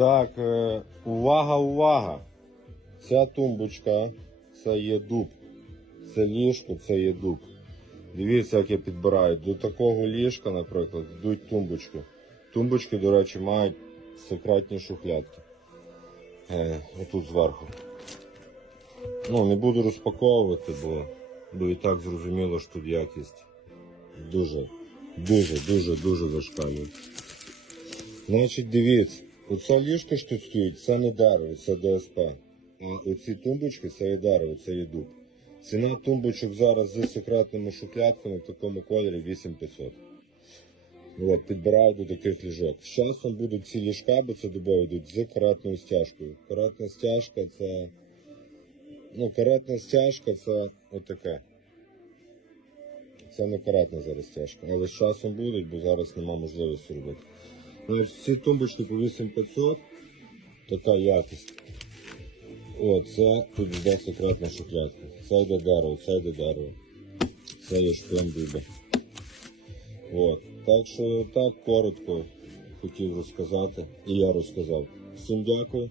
Так, е, увага, увага! Ця тумбочка це є дуб. Це ліжко, це є дуб. Дивіться, як я підбираю. До такого ліжка, наприклад, йдуть тумбочки. Тумбочки, до речі, мають секретні шухлядки. Е, отут зверху. Ну, не буду розпаковувати, бо, бо і так зрозуміло, що тут якість дуже, дуже, дуже, дуже зашкалює. Значить, дивіться, оце ліжко, що тут стоїть, це не дерево, це ДСП. А оці тумбочки це є дерево, це є дуб. Ціна тумбочок зараз з секретними шухлядками в такому кольорі 8500. От, підбираю до таких ліжок. З часом будуть ці ліжка, бо це дубові йдуть з каретною стяжкою. Каретна стяжка це. Ну, каретна стяжка це отаке. Це не каретна зараз стяжка, але з часом будуть, бо зараз нема можливості робити. Значить, ці тумбочки по 8500, така якість. О, це тут йде секретна шухлядка. Це йде дерево, це дерево. Це є шпион дуба. От. Так що так коротко хотів розказати. І я розказав. Всім дякую.